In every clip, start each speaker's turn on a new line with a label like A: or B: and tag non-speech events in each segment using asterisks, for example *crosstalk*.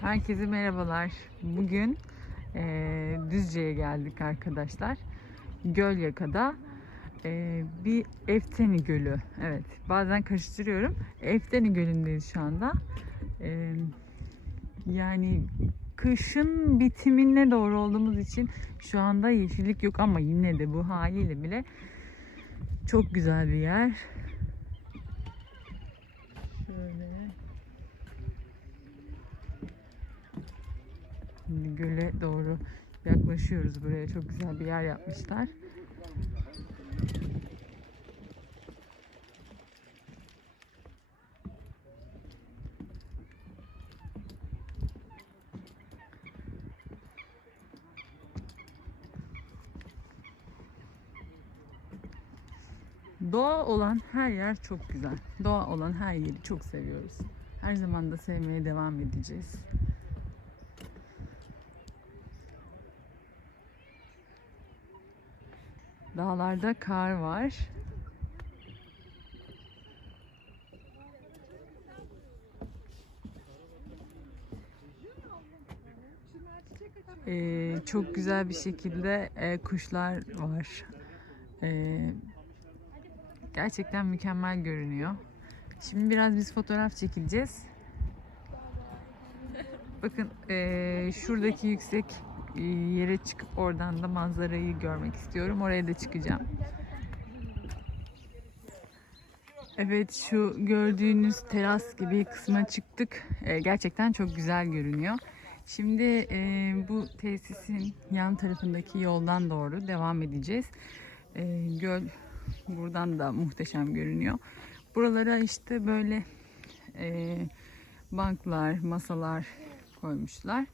A: Herkese merhabalar. Bugün eee Düzce'ye geldik arkadaşlar. Gölyaka'da eee, bir Efteni Gölü. Evet, bazen karıştırıyorum. Efteni Gölü'ndeyiz şu anda. Eee, yani kışın bitimine doğru olduğumuz için şu anda yeşillik yok ama yine de bu haliyle bile çok güzel bir yer. Şimdi göle doğru yaklaşıyoruz buraya. Çok güzel bir yer yapmışlar. Doğa olan her yer çok güzel. Doğa olan her yeri çok seviyoruz. Her zaman da sevmeye devam edeceğiz. Dağlarda kar var. Ee, çok güzel bir şekilde e, kuşlar var. Ee, gerçekten mükemmel görünüyor. Şimdi biraz biz fotoğraf çekileceğiz. Bakın ee, şuradaki yüksek e, yere çıkıp oradan da manzarayı görmek istiyorum. Oraya da çıkacağım. Evet şu gördüğünüz teras gibi kısma çıktık. Ee, gerçekten çok güzel görünüyor. Şimdi e, bu tesisin yan tarafındaki yoldan doğru devam edeceğiz. E, göl buradan da muhteşem görünüyor. Buralara işte böyle e, banklar, masalar koymuşlar.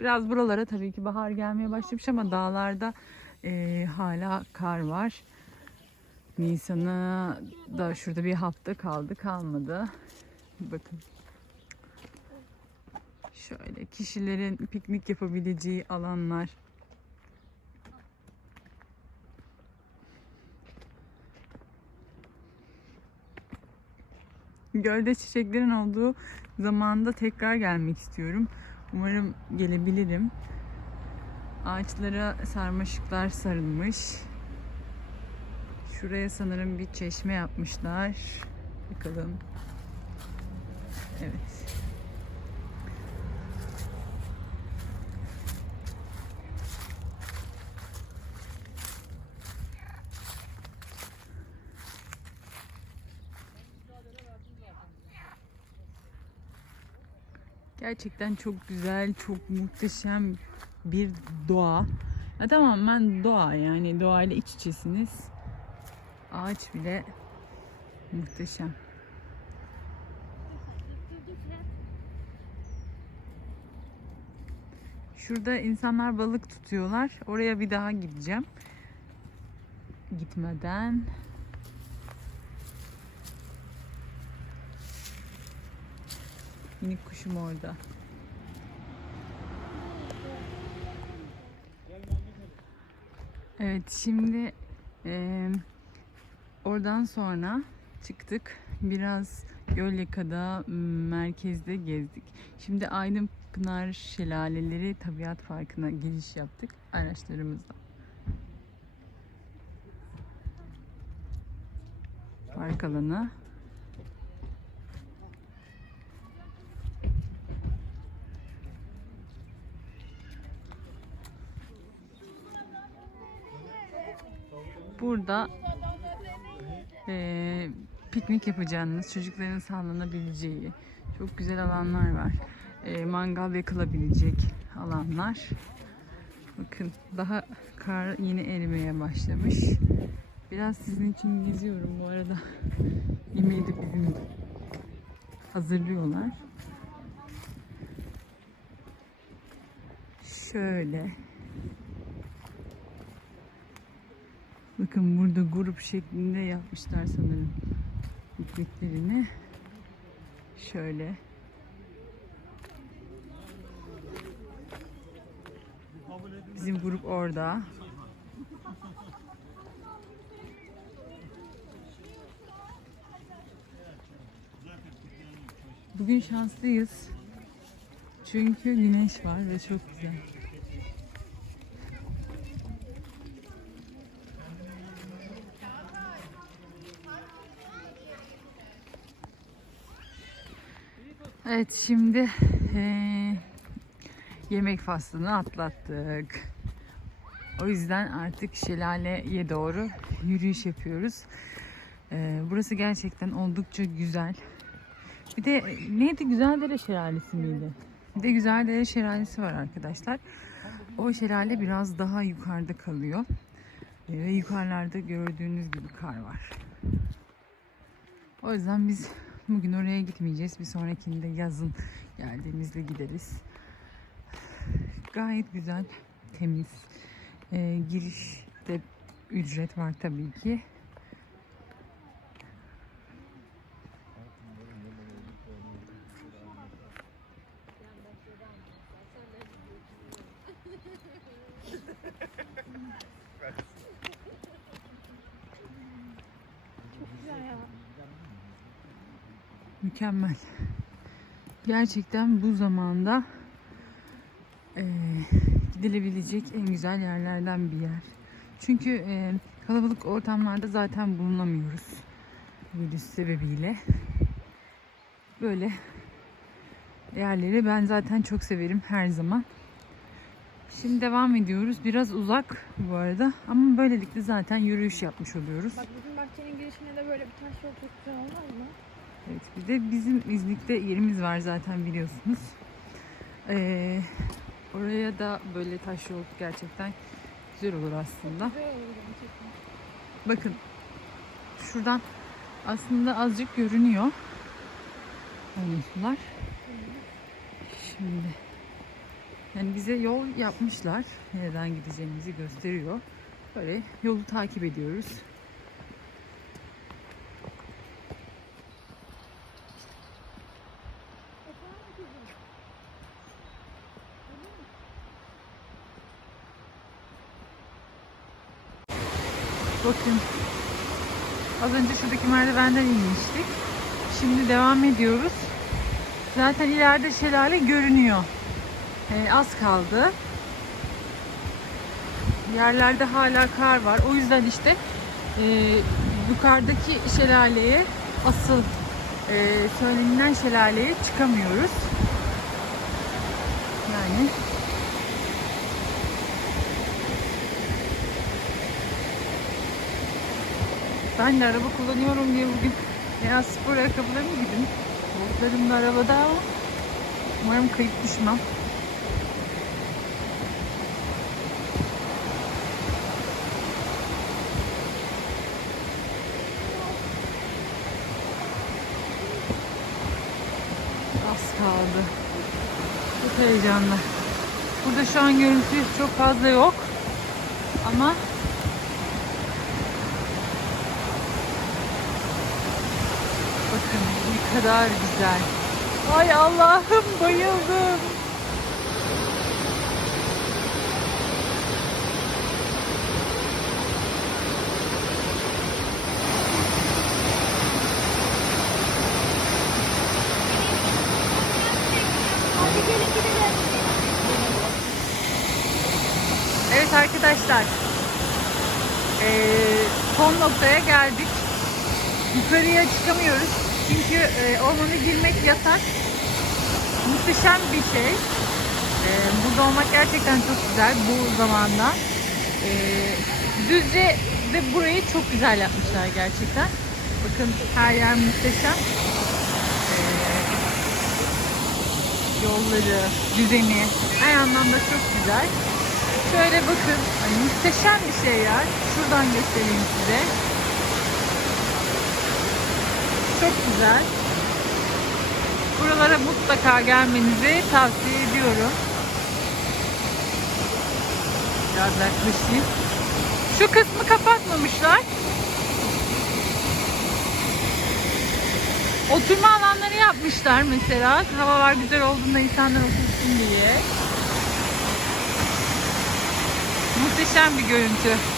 A: Biraz buralara tabii ki bahar gelmeye başlamış ama dağlarda e, hala kar var. Nisan'a da şurada bir hafta kaldı kalmadı. Bakın. Şöyle kişilerin piknik yapabileceği alanlar. Gölde çiçeklerin olduğu zamanda tekrar gelmek istiyorum. Umarım gelebilirim. Ağaçlara sarmaşıklar sarılmış. Şuraya sanırım bir çeşme yapmışlar. Bakalım. Evet. Gerçekten çok güzel, çok muhteşem bir doğa. Ya tamamen doğa yani doğayla iç içesiniz. Ağaç bile muhteşem. Şurada insanlar balık tutuyorlar. Oraya bir daha gideceğim. Gitmeden minik kuşum orada. Evet şimdi eee, oradan sonra çıktık. Biraz Gölyaka'da merkezde gezdik. Şimdi Aydın Pınar Şelaleleri Tabiat Parkı'na giriş yaptık araçlarımızla. Park alanı. Burada eee, piknik yapacağınız, çocukların sallanabileceği çok güzel alanlar var. Eee, mangal yakılabilecek alanlar. Bakın daha kar yeni erimeye başlamış. Biraz sizin için geziyorum bu arada. *laughs* Yemeği de bizim hazırlıyorlar. Şöyle. Bakın burada grup şeklinde yapmışlar sanırım pikniklerini. Şöyle. Bizim grup orada. Bugün şanslıyız. Çünkü güneş var ve çok güzel. Evet şimdi eee, yemek faslını atlattık. O yüzden artık şelaleye doğru yürüyüş yapıyoruz. Eee, burası gerçekten oldukça güzel. Bir de neydi Güzeldere Şelalesi miydi? Bir de Güzeldere Şelalesi var arkadaşlar. O şelale biraz daha yukarıda kalıyor. Eee, Ve yukarılarda gördüğünüz gibi kar var. O yüzden biz bugün oraya gitmeyeceğiz. Bir sonrakinde yazın geldiğimizde gideriz. Gayet güzel, temiz. Ee, girişte ücret var tabii ki. Mükemmel. Gerçekten bu zamanda eee, gidilebilecek en güzel yerlerden bir yer. Çünkü eee, kalabalık ortamlarda zaten bulunamıyoruz. Virüs sebebiyle. Böyle yerleri ben zaten çok severim her zaman. Şimdi devam ediyoruz. Biraz uzak bu arada ama böylelikle zaten yürüyüş yapmış oluyoruz.
B: Bak bizim bahçenin girişine de böyle bir taş yol çok olmaz mı?
A: Evet bir de bizim İznik'te yerimiz var zaten biliyorsunuz. Ee, oraya da böyle taş yol gerçekten güzel olur aslında. Bakın şuradan aslında azıcık görünüyor. Olmuşlar. Şimdi yani bize yol yapmışlar. Nereden gideceğimizi gösteriyor. Böyle yolu takip ediyoruz. Bakın. Az önce şuradaki merdivenden inmiştik. Şimdi devam ediyoruz. Zaten ileride şelale görünüyor. Ee, az kaldı. Yerlerde hala kar var. O yüzden işte e, yukarıdaki şelaleye asıl e, söylenilen şelaleye çıkamıyoruz. Yani Ben de araba kullanıyorum diye bugün beyaz spor ayakkabılarımı giydim. Botlarım da arabada umarım kayıp düşmem. Az kaldı. Çok heyecanlı. Burada şu an görüntü çok fazla yok. Ama Bakın ne kadar güzel. Ay Allah'ım bayıldım. Evet arkadaşlar. Ee, son noktaya geldik. Yukarıya çıkamıyoruz. Çünkü e, ormana girmek yasak. Muhteşem bir şey. Ee, burada olmak gerçekten çok güzel bu zamanda. Ee, Düzce de burayı çok güzel yapmışlar gerçekten. Bakın her yer muhteşem. Ee, yolları, düzeni her anlamda çok güzel. Şöyle bakın, ay muhteşem bir şey ya. Şuradan göstereyim size. Çok güzel. Buralara mutlaka gelmenizi tavsiye ediyorum. Biraz yaklaşayım. Şu kısmı kapatmamışlar. Oturma alanları yapmışlar mesela. Havalar güzel olduğunda insanlar otursun diye. Muhteşem bir görüntü.